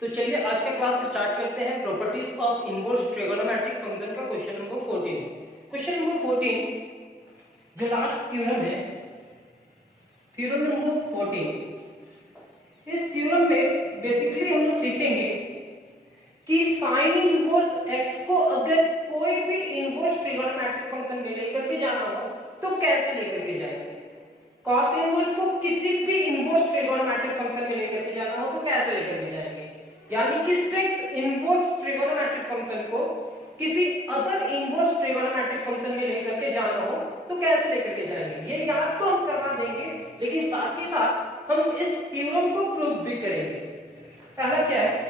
तो चलिए आज का क्लास स्टार्ट करते हैं। Properties of inverse trigonometric function का क्वेश्चन नंबर 14। क्वेश्चन नंबर 14 जो लास्ट थ्योरम है, थ्योरम नंबर 14। इस थ्योरम में बेसिकली हम लोग सीखेंगे कि साइन इनवर्स x को अगर कोई भी इनवर्स ट्रिगोनोमेट्रिक फंक्शन में लेकर के जाना हो तो कैसे लेकर के जाएंगे। cos इनवर्स को किसी भी इनवर्स ट्रिगोनोमेट्रिक फंक्शन में लेकर के जाना हो तो कैसे लेकर के जाएंगे, यानी कि 6 इनवर्स ट्रिगोनोमेट्रिक फंक्शन को किसी अदर इनवर्स ट्रिगोनोमेट्रिक फंक्शन में लेकर के जाना हो तो कैसे लेकर के जाएंगे। ये याद तो हम करवा देंगे, लेकिन साथ ही साथ हम इस थ्योरम को प्रूव भी करेंगे। पहला क्या है,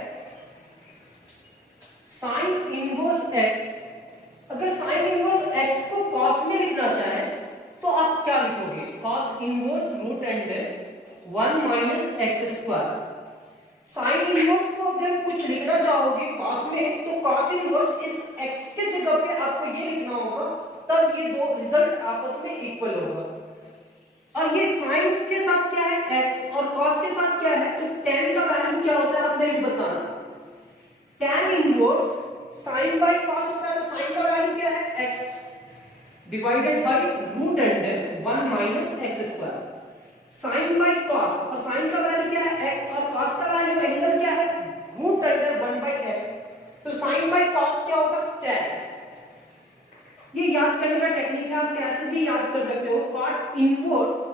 साइन इनवर्स x। अगर साइन इनवर्स x को cos में लिखना चाहे तो आप क्या लिखोगे, cos inverse root under 1 minus x square. Sine inverse को अगर कुछ लिखना चाहोगे cos में तो cos इनवर्स इस x के जगह पे आपको ये लिखना होगा, तब ये दो रिजल्ट आपस में इक्वल होगा। और ये साइन के साथ क्या है x और cos के साथ क्या है, तो tan का वैल्यू क्या होता है आप मेरे को बताना। tan inverse sin bye cos होता है, तो sin का वैल्यू क्या है x divided by root under 1 minus x square. sin bye cos, और sin का वैल्यू क्या है x और cos का वैल्यू एंगल क्या है रूट अंडर 1 बाय x, तो sin बाय cos क्या होगा tan। ये याद करने का टेक्निक है, आप कैसे भी याद कर सकते हो। cot inverse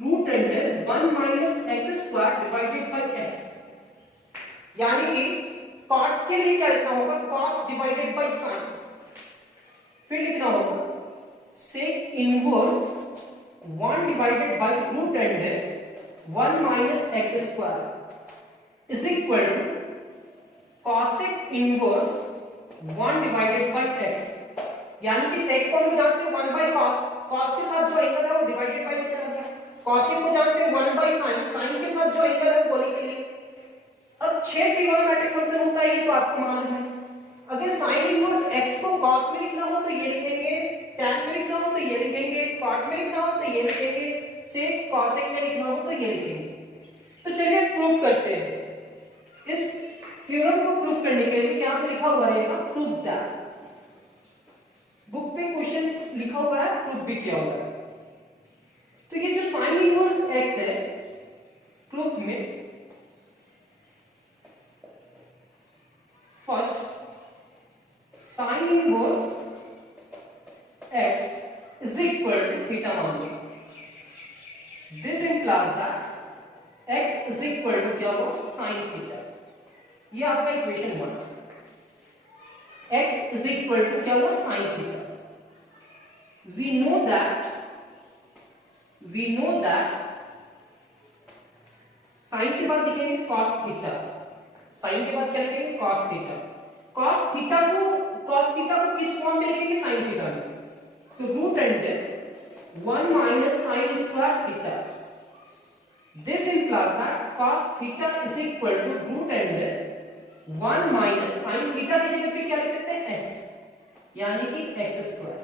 root under 1 minus x square divided by x, यानी कि cot के लिए क्या लिखना होगा cos डिवाइडेड बाय sin, फिर लिखना होगा sec inverse 1 divided by root under 1 minus x square is equal to cosec inverse 1 divided by x, यानी कि sec को हम जानते हैं 1 बाय cos, cos के साथ जो एंगल है वो डिवाइडेड बाय में चला गया। cosec को जानते हैं 1 बाय sin, sin के साथ जो एंगल है वो बोले के लिए। अब 6 ट्रिगोनोमेट्रिक फंक्शन होता है, ये तो आपको मालूम है। अगर sin इनवर्स x को cos में लिखना हो तो ये लिखेंगे, tan में लिखना हो तो ये लिखेंगे, cot में लिखना हो तो ये लिखेंगे, sec cosec में लिखना हो तो ये लिखेंगे। तो चलिए प्रूफ करते हैं। इस थ्योरम को प्रूफ करने के लिए यहां पे लिखा हुआ रहेगा प्रूफ दैट। बुक पे क्वेश्चन लिखा हुआ है, प्रूफ भी किया हुआ है। तो ये जो sin इनवर्स x है प्रूफ में, first sin inverse x is equal to theta मान लो। This implies that x is equal to क्या होगा sin theta। ये आपका equation 1। x is equal to क्या होगा sin theta। We know that sin के बाद लिखेंगे cos theta, sin के बाद क्या लिखेंगे cos theta। cos थीटा को किस फॉर्म में लिखेंगे sin थीटा में, तो root under 1 minus sin square theta. This implies that cos theta is equal to root under 1 minus sin theta की जगह पे क्या लिख सकते हैं x, यानी कि x स्क्वायर।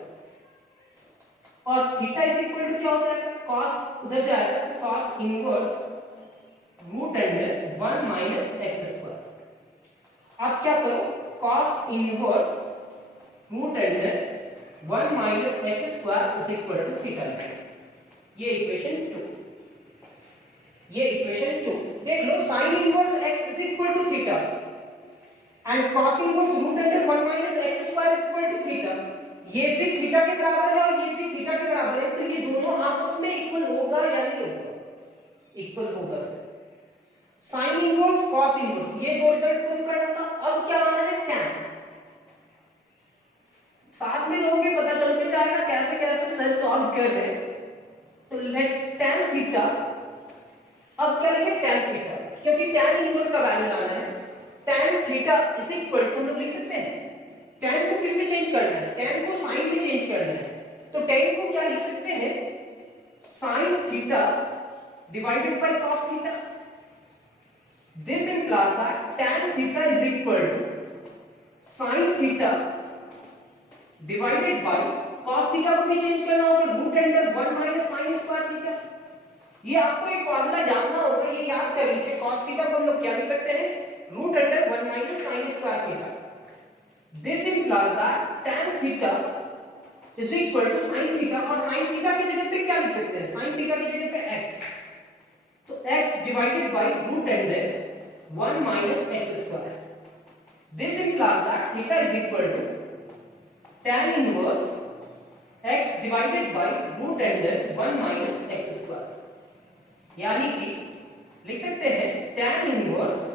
और थीटा इज इक्वल टू क्या हो जाएगा cos, उधर जाएगा तो cos inverse root under 1 minus x square. आप क्या करो cos inverse root under 1 minus x square is equal to theta लिखो। ये इक्वेशन 2। देख लो sin inverse x is equal to theta and cos inverse root under 1 minus x square is equal to theta. ये भी theta के बराबर है और ये भी थीटा के बराबर है, तो ये दोनों आपस में इक्वल होगा या नहीं होगा, इक्वल होगा sir. sin inverse cos inverse, ये दो रिजल्ट प्रूफ करना था। अब क्या आना है tan, साथ में लोगे पता चलते जाएगा कैसे कैसे सर सॉल्व कर रहे हैं। तो लेट tan थीटा, अब क्या लिखे tan थीटा, क्योंकि tan इनवर्स का वैल्यू लाना है। tan theta is equal to, हम लोग लिख सकते हैं tan को किस में चेंज करना है, tan को sin में चेंज करना है, तो tan को क्या लिख सकते हैं sin theta divided by cos theta. This implies that tan theta is equal to sin theta divided by cos theta को भी चेंज करना होगा root under 1 minus sin square theta. ये आपको एक फार्मूला जानना होगा, ये याद कर लीजिए। cos थीटा को हम लोग क्या लिख सकते हैं root under 1 minus sine square theta. This implies that tan theta is equal to sine theta, और साइन थीटा की जगह पे क्या लिख सकते हैं, साइन थीटा की जगह पे x, तो x divided by root under 1 minus x square. This implies that theta is equal to tan inverse x divided by root under 1 minus x square, यानी कि लिख सकते हैं tan inverse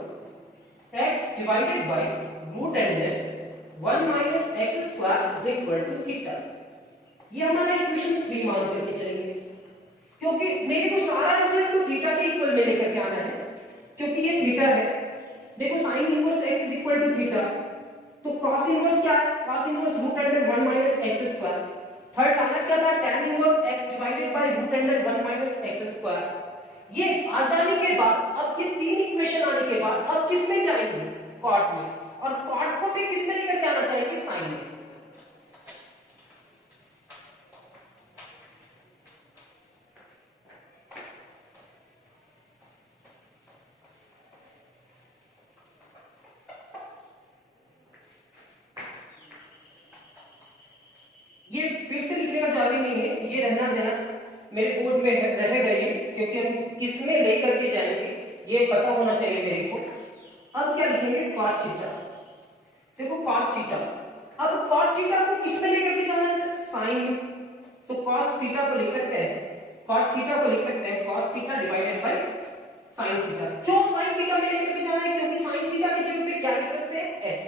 x divided by root under 1 minus x square is equal to theta. ये हमारा equation 3 मान करके चलेंगे, क्योंकि मेरे को सारा रिजल्ट को थीटा के इक्वल में लेकर के आना है, क्योंकि ये थीटा है। देखो sine inverse x is equal to theta, तो cos इनवर्स क्या है, cos inverse root under 1 minus x square. Third लाना क्या था, tan inverse x divided by root under 1 minus x square. ये आ जाने के बाद, अब ये तीन इक्वेशन आने के बाद अब किस में जाएंगे, cot में, और cot को भी किस में लेकर के आना चाहेंगे, sin में। ये फिर से लिखने का जरूरी नहीं है, ये रहना देना मेरे बोर्ड में रहेगा ये, क्योंकि हम किस में लेकर के जाएंगे ये पता होना चाहिए मेरे को। अब क्या लिखेंगे, cot थीटा। देखो cot थीटा, अब cot थीटा को किस में लेकर के जाना है, sin, तो cos थीटा को लिख सकते हैं, cot थीटा को लिख सकते हैं cos theta divided by sin theta. क्यों sin थीटा में लेकर के जाना है, क्योंकि sin थीटा की जगह पे क्या लिख सकते हैं, x।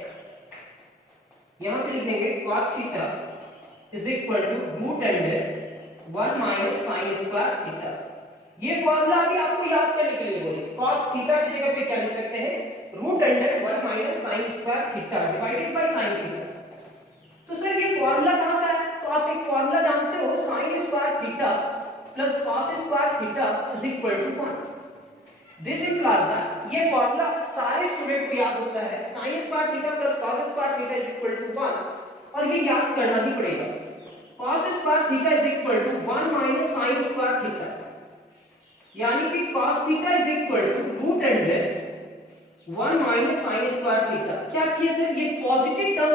यहां पे लिखेंगे cot theta is equal to root under 1 minus sin square theta। ये फॉर्मूला आगे आपको याद करने के लिए बोले, cos थीटा की जगह पे क्या लिख सकते हैं, root under 1 minus sin square theta divided by sin theta. तो सर ये फॉर्मूला कहां से आया, तो आप एक फॉर्मूला जानते हो, sin square theta plus cos square theta is equal to 1। This implies that ये फॉर्मूला सारे स्टूडेंट को याद होता है, sin square theta plus cos square theta is equal to 1, और ये याद करना ही पड़ेगा। cos square theta is equal to 1 minus sin square theta, यानी कि cos theta is equal to root under 1 minus sin square theta. क्या किया सर, ये positive term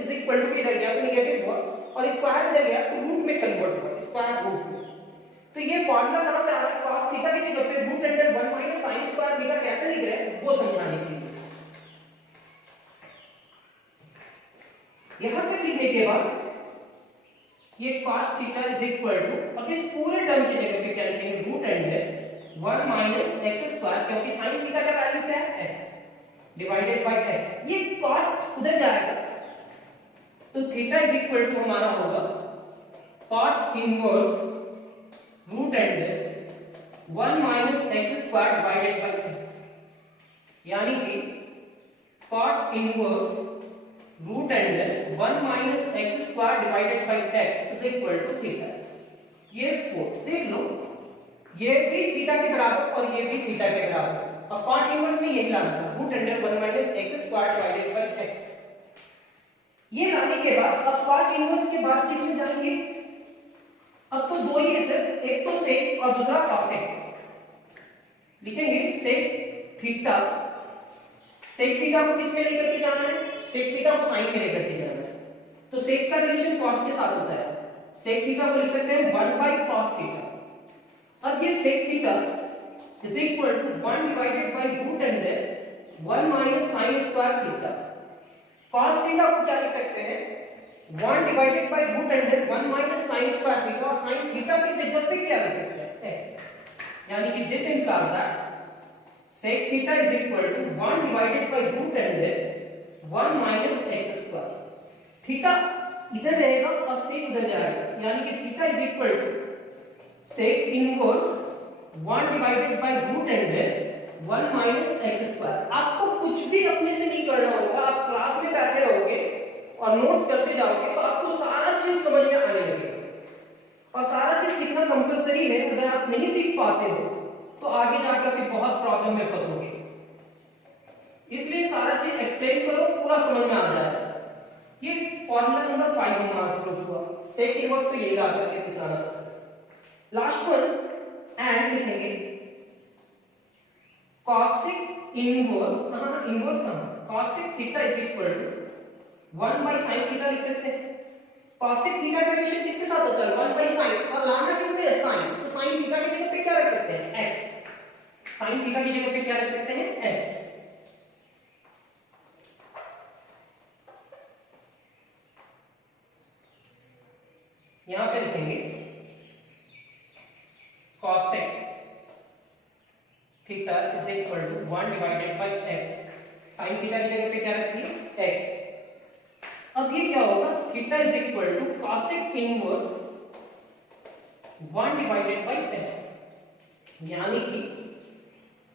is equal to इधर गया तो नेगेटिव हुआ, और स्क्वायर इधर गया तो रूट में कन्वर्ट हुआ, स्क्वायर रूट में। तो ये फार्मूला कहां से आ रहा है, cos थीटा की जगह पे root under 1 minus sin square theta कैसे लिख रहे हैं वो समझाने के लिए। यहां तक लिखने के बाद ये cot theta is equal to, अब इस पूरे टर्म की जगह पे क्या लिखेंगे, root under 1 minus x square, क्योंकि sin थीटा का वैल्यू क्या है, x डिवाइडेड बाय x। ये cot उधर जाएगा तो थीटा इज इक्वल टू हमारा होगा cot inverse root under 1 minus x square divided by x, यानी कि cot inverse root under 1 minus x square divided by x is equal to theta. ये 4 देख लो, ये भी थीटा के बराबर और ये भी थीटा के बराबर, और cot इनवर्स में यही लाना था, root under 1 minus x square divided by x। ये लाने के बाद अब cot इनवर्स के बाद किस में जाएंगे, अब तो दो ही है सर, एक तो sec और दूसरा cosec। लिखेंगे sec थीटा, sec थीटा को किस में लेकर के जाना है, sec थीटा को sin में लेकर के जाना है, तो sec का रिलेशन cos के साथ होता है, sec थीटा को लिख सकते हैं 1 by cos थीटा। अब ये sec theta is equal to 1 divided by root under 1 minus sin square theta. cos theta को क्या लिख सकते हैं, 1 divided by root under 1 minus sin square theta, और sin थीटा की जगह पे क्या लिख सकते हैं, x, यानी कि this implies that sec theta is equal to 1 divided by root under 1 minus x square। Theta इधर रहेगा और sec उधर जाएगा, यानी कि theta is equal to sec inverse 1 divided by root under 1 minus x square. आपको कुछ भी अपने से नहीं करना होगा, आप क्लास में बैठे रहोगे और नोट्स करते जाओगे तो आपको सारा चीज समझ में आने लगेगा, और सारा चीज सीखना कंपलसरी है। अगर आप नहीं सीख पाते हो तो आगे जाकर के बहुत प्रॉब्लम में फंसोगे, इसलिए सारा चीज एक्सप्लेन करो, पूरा समझ में आ जाए। ये फॉर्मूला नंबर 5 हमारा प्रूफ हुआ, सेक इनवर्स तो यही ला करके दिखाना था। लास्ट वन एंड लिखेंगे cosec इनवर्स इनवर्स कहां cosec theta is equal to 1 by sin theta लिख सकते हैं। cosec थीटा का रिलेशन किसके साथ होता है 1 बाय sin और लाना किस पे है sin, तो sin थीटा की जगह पे क्या रख सकते हैं x, sin थीटा की जगह पे क्या रख सकते हैं x। यहां पे लिखेंगे cosec theta is equal to 1 divided by x, sin theta की जगह पे क्या रखिए x। अब ये क्या होगा theta is equal to cosec inverse 1 divided by x, यानी कि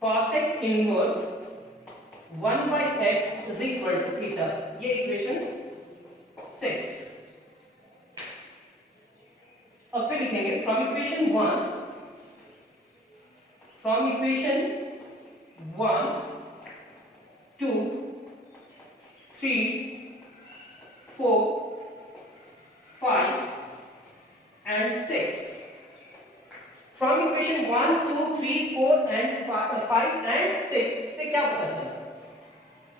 cosec inverse 1 by x is equal to theta. ये इक्वेशन 6। अब फिर लिखेंगे from equation 1 2 3 4 5 and 6। From equation 1 2 3 4 and 5 and 6 से क्या पता चला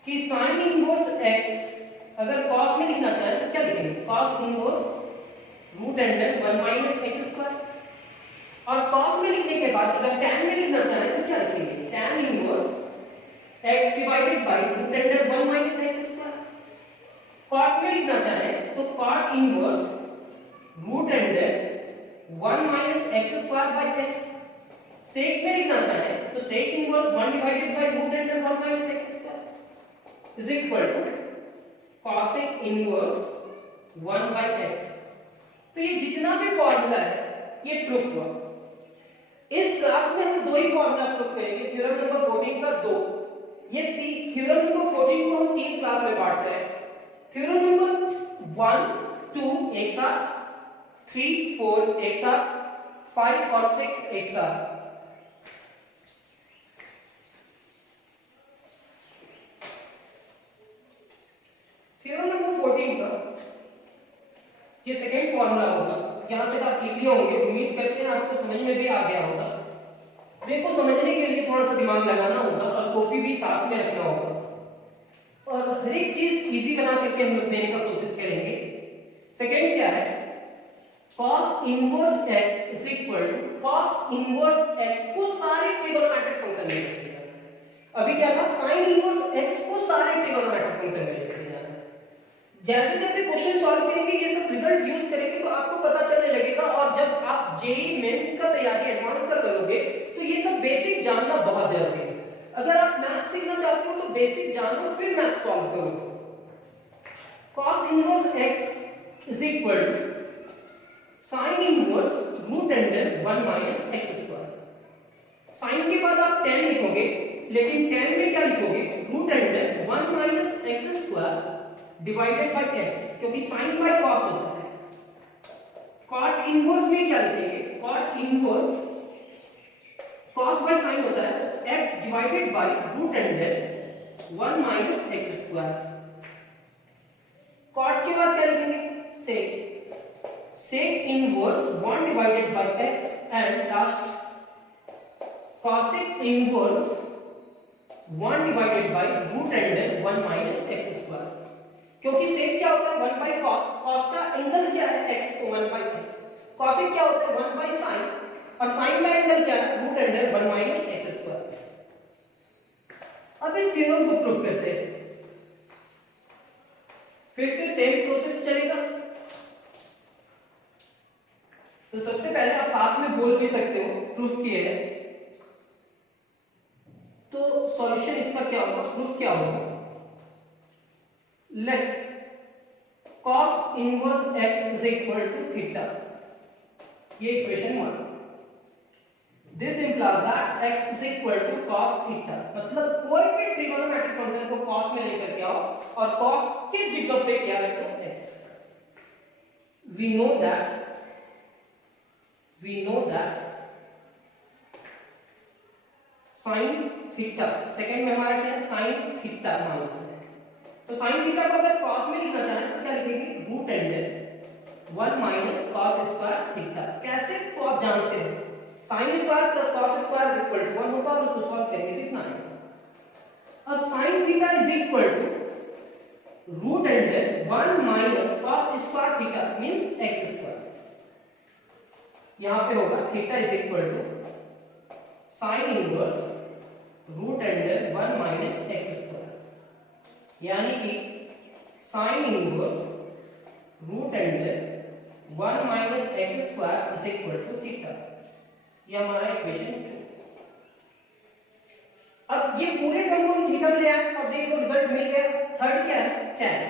कि sin इनवर्स x अगर cos में लिखना चाहे तो क्या लिखेंगे cos inverse root under 1 minus x square, और cos में लिखने के बाद अगर tan में लिखना चाहे तो क्या लिखेंगे tan inverse x divided by root under 1 minus x square. cot में लिखना चाहे तो cot inverse root under 1 minus x square by x। sec में लिखना चाहे तो sec inverse 1 divided by root under 1 minus x square is equal to cosec inverse 1 by x। तो ये जितना भी फॉर्मूला है ये प्रूफ हुआ। इस क्लास में हम दो ही फॉर्मूला प्रूफ करेंगे, थ्योरम नंबर 14 का 2। ये थ्योरम नंबर 14 को हम 3 क्लास में बांट रहे हैं। थ्योरम नंबर 1 2 एक साथ, 3 4 एक साथ, 5 और 6 एक साथ। थ्योरम नंबर 14 का ये सेकेंड फॉर्मूला होगा। यहां तक आप लिख लिए होंगे, उम्मीद करते हैं आपको समझ में भी आ गया होगा। मेरे को समझने के लिए थोड़ा सा दिमाग लगाना होगा और कॉपी भी साथ में रखना होगा और हर एक चीज इजी बना करके हम लोग देने का कोशिश करेंगे। सेकेंड क्या है cos inverse x is equal to cos inverse x को सारे ट्रिगोनोमेट्रिक फंक्शन में लिख दिया। अभी क्या था sin इनवर्स x को सारे ट्रिगोनोमेट्रिक फंक्शन में लिख दिया। जैसे जैसे क्वेश्चन सॉल्व करेंगे ये सब रिजल्ट यूज करेंगे तो आपको पता चलने लगेगा, और जब आप जेईई मेंस का तैयारी एडवांस का करोगे तो ये सब बेसिक जानना बहुत जरूरी है। अगर आप मैथ सीखना चाहते हो तो बेसिक जानो फिर मैथ सॉल्व करो। cos inverse x is equal to sin inverse root under 1 minus x square. sin के बाद आप tan लिखोगे, लेकिन tan में क्या लिखोगे root under 1 minus x square divided by x, क्योंकि sin बाय cos होता है। cot इनवर्स में क्या लिखेंगे cot inverse cos by sin होता है x divided by root under 1 minus x square. cot के बाद क्या लिखेंगे sec inverse 1 divided by x and last cosec inverse 1 divided by root under 1 minus x square. क्योंकि sec क्या होता है 1 बाय cos, cos का एंगल क्या है x, तो 1 बाय x। cosec क्या होता है 1 बाय sin, और sin का एंगल क्या है root under 1 minus x square. अब इस थ्योरम को प्रूव करते हैं। फिर से सेम प्रोसेस चलेगा। तो सबसे पहले आप साथ में बोल भी सकते हो प्रूफ किए है, तो सॉल्यूशन इसका क्या होगा प्रूफ क्या होगा let cos inverse x is equal to theta, ये equation 1। This implies that x is equal to cos theta, मतलब कोई भी ट्रिगोनोमेट्रिक फंक्शन को cos में लेकर के आओ और cos के जगह पे क्या रख दो x। we know that sin theta, second में हमारा क्या है sin theta मान लेते हैं। तो sin थीटा को अगर cos में लिखना चाहें तो क्या लिखेंगे root under 1 minus cos square theta. कैसे तो आप जानते हैं sin square plus cos square is equal to 1 होगा और उसको सॉल्व करेंगे तो इतना आएगा। Theta is equal to root under 1 minus cos square theta means x square. यहां पे होगा theta is equal to sine inverse root under 1 minus x square, यानी कि sine inverse root under 1 minus x square is equal to theta. ये हमारा equation 2। अब ये पूरे टर्म को हम थीटा में ले आए और देख लो रिजल्ट मिल गया। थर्ड क्या है? tan।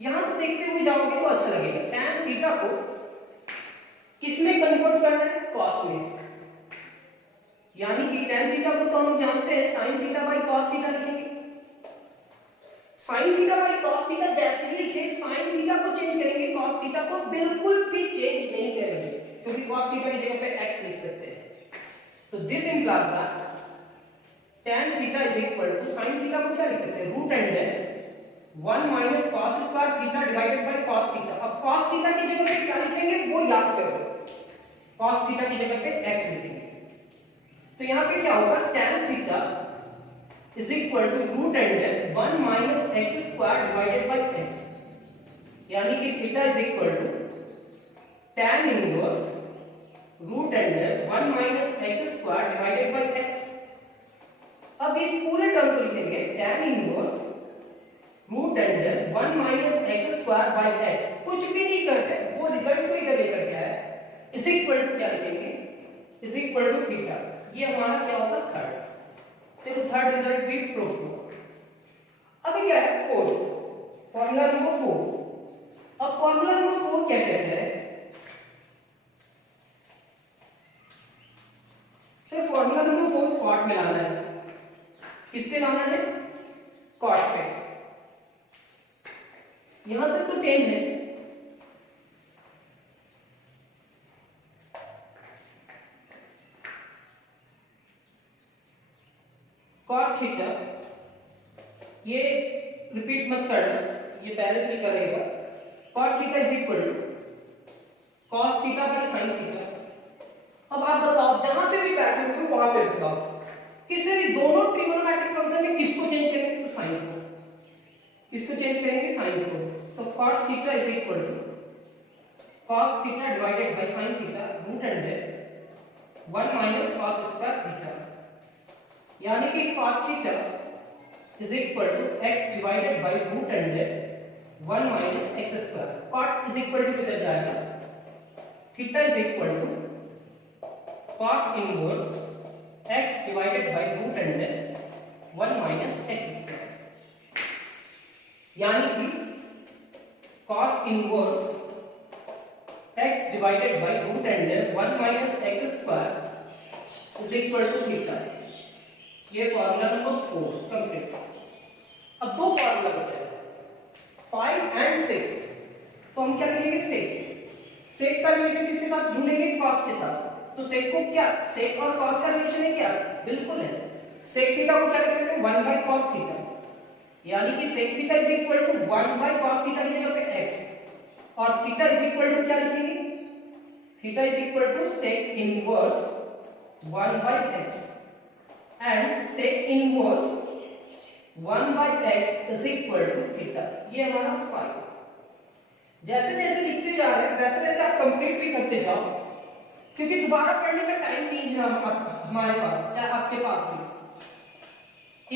यहां से देखते हुए जाओगे तो अच्छा लगेगा। tan थीटा को किसमें कन्वर्ट करना है? cos में। यानी कि tan थीटा को तो हम जानते हैं sin theta by cos theta लिखेंगे। sin theta by cos theta जैसे ही लिखे sin थीटा को चेंज करेंगे, cos थीटा को बिल्कुल भी चेंज नहीं करेंगे, क्योंकि cos थीटा की जगह पे x लिख सकते हैं। तो this implies that tan theta is equal to sin theta को क्या लिख सकते हैं? Root under 1 minus cos square theta divided by cos theta. अब cos थीटा की जगह पे क्या लिखेंगे वो याद करो। cos थीटा की जगह पे x लिखेंगे। तो यहां पे क्या होगा? tan theta is equal to root under 1 minus x square divided by x, यानी कि theta is equal to tan inverse root under 1 minus x square divided by x। अब इस पूरे टर्म को लिखेंगे tan inverse root under 1 minus x square by x। कुछ भी नहीं करते, वो रिजल्ट को इधर लेकर के आया, इज इक्वल टू क्या लिखेंगे? Is equal to theta. ये हमारा क्या होगा? थर्ड। देखो थर्ड रिजल्ट भी प्रूफ हुआ। अभी क्या है? Fourth, formula number 4। अब फॉर्मूला नंबर 4 क्या कहते हैं? सर फॉर्मूला नंबर 4 कॉट में लाना है। किस पे लाना है? कॉट पे। यहां तक तो 10 है। कॉट थीटा, ये रिपीट मत करना, ये पहले से ही कर रहेगा। Cot theta is equal to cos theta by sine theta. अब आप बताओ, जहां पे भी बैठे हो वहां पे बताओ, किसी भी दोनों ट्रिगोनोमेट्रिक फंक्शन में किसको चेंज करेंगे? तो साइन को। किसको चेंज करेंगे? साइन को। तो cot theta is equal to cos theta divided by sin theta root under 1 minus cos square theta, यानी कि cot theta is equal to x divided by root under 1 minus x square. cot is equal to किधर जाएगा? Theta is equal to cot inverse x divided by root under 1 minus x square, यानी कि cot inverse x divided by root under 1 minus x square is equal to theta. ये formula number 4 complete. अब दो formula बचा है 5 and 6। तो हम क्या लिखेंगे? सेक। सेक का रिलेशन किसके साथ ढूंढेंगे? cos के साथ। तो सेक को क्या, सेक और cos का रिलेशन है क्या? बिल्कुल है। सेक थीटा को क्या लिख सकते हैं? 1 बाय cos थीटा, यानी कि sec theta is equal to 1 by cos theta की जगह पे x, और थीटा इज इक्वल टू क्या लिखेंगे? Theta is equal to sec inverse 1 by x, and sec inverse 1 by x is equal to theta. ये हमारा 5। जैसे जैसे लिखते जा रहे हैं वैसे वैसे आप कंप्लीट भी करते जाओ, क्योंकि दोबारा पढ़ने का टाइम नहीं है हमारे पास, चाहे आपके पास भी।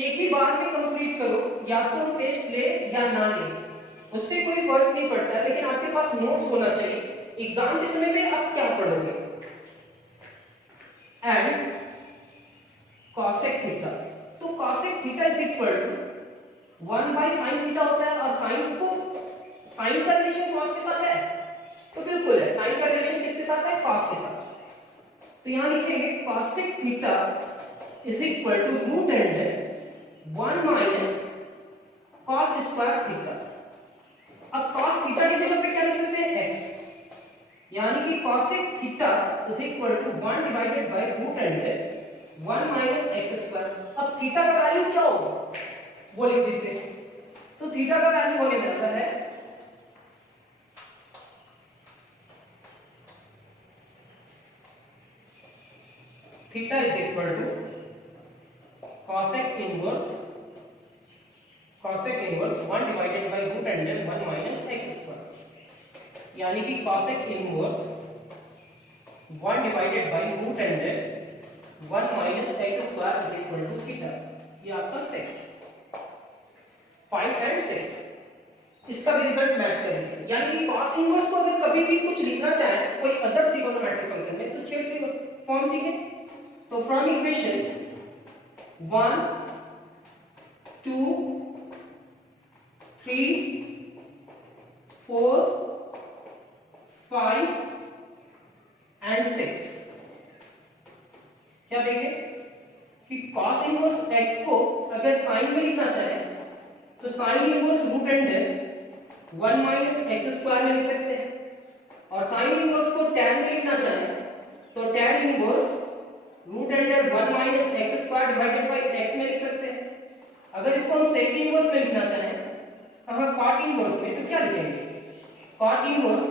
एक ही बार में कंप्लीट करो, या तो टेस्ट ले या ना ले, उससे कोई फर्क नहीं पड़ता, लेकिन आपके पास नोट्स होना चाहिए। एग्जाम के समय में आप क्या पढ़ोगे? एंड cosec थीटा, तो cosec theta is equal to 1 by sin theta होता है, और sin को, sin का रिलेशन cos के साथ है, तो बिल्कुल है। sin का रिलेशन किसके साथ है? cos के साथ। तो यहां लिखेंगे cosec theta is equal to root under 1 minus cos square theta. अब cos थीटा की जगह पे क्या लिख सकते हैं? x, यानी कि cosec theta is equal to 1 divided by root under 1 minus x square. अब थीटा का वैल्यू क्या होगा वो लिख दीजिए। तो थीटा का वैल्यू होने वाला है theta is equal to cosec inverse cosec inverse 1 divided by root under 1 minus x square, यानी कि cosec inverse 1 divided by root under 1 minus x square is equal to theta. ये आपका 6 5 एंड 6 इसका भी रिजल्ट मैच करेंगे। यानी कि cos inverse को अगर कभी भी कुछ लिखना चाहे कोई अदर ट्रिगोनोमेट्रिक फंक्शन में तो छह फॉर्म सीखें। तो फ्रॉम इक्वेशन 1 2 3 4 5 एंड 6 क्या देखें कि cos इनवर्स x को अगर साइन में लिखना चाहे तो sine inverse root under 1 minus x square में लिख सकते हैं, और साइन इनवर्स को tan में लिखना चाहे तो tan inverse root under 1 minus x square divided by x में लिख सकते हैं। अगर इसको हम सेक इनवर्स में लिखना चाहें कहां cot इनवर्स में तो क्या लिखेंगे cot inverse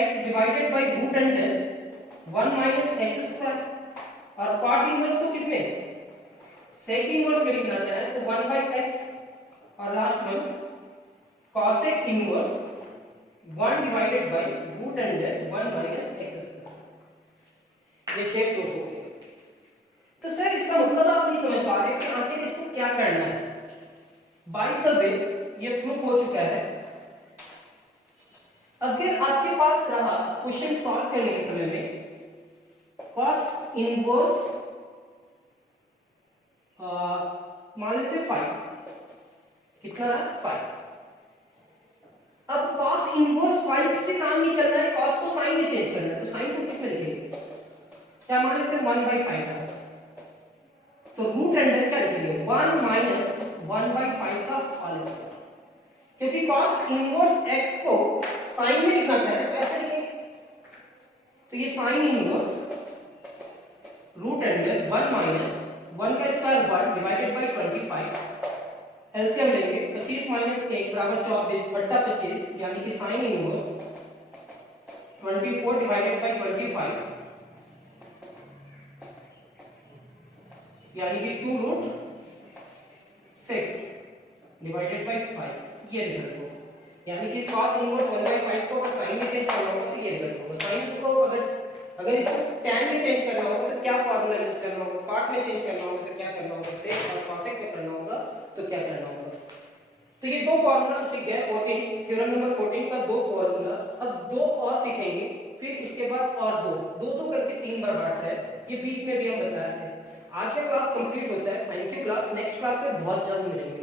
x divided by root under 1 minus x square, और cot इनवर्स को किसमें सेक इनवर्स में लिखना चाहे तो 1 बाय x, और last one cosec inverse 1 divided by root under 1 minus x square. ये शेप 2 हो गई। तो सर इसका मतलब आप नहीं समझ पा रहे कि आखिर इसको क्या करना है। बाय द वे ये प्रूफ हो चुका है। अगर आपके पास रहा क्वेश्चन सॉल्व करने के समय में cos इनवर्स मान लेते 5, कितना रहा 5। अब cos इनवर्स 5 से काम नहीं चलना है, cos को sin में चेंज करना है, तो sin को किस में लिखेंगे क्या मान लेते हैं 1 by 5 का, तो रूट अंडर क्या लिखेंगे 1 माइनस 1 by 5 का होल स्क्वायर, क्योंकि cos इनवर्स x को sin में लिखना चाहे तो ऐसे लिखेंगे। तो ये sin inverse root under 1 minus 1 का स्क्वायर 1 डिवाइडेड बाय 25, एलसीएम लेंगे 25 माइनस 1 बराबर 24 बट्टा 25, यानी कि sin इनवर्स 24 डिवाइडेड बाय 25, यानी कि 2 रूट 6 डिवाइडेड बाय 5, ये रिजल्ट होगा। यानी कि cos इनवर्स 1 by 5 को अगर sin में चेंज करना होगा तो ये रिजल्ट होगा। sin को अगर इसको tan में चेंज करना होगा तो क्या फार्मूला यूज करना होगा, cot में चेंज करना होगा तो क्या करना होगा, sec और cosec में करना होगा तो क्या करना होगा। तो ये दो फार्मूला तो सीख गए 14 थ्योरम नंबर 14 का दो फार्मूला। अब दो और सीखेंगे, फिर उसके बाद और दो करके 3 बार बांट है, ये बीच में भी हम बताए थे। आज का क्लास कंप्लीट होता है। Thank you class, next class में बहुत जल्द मिलेंगे।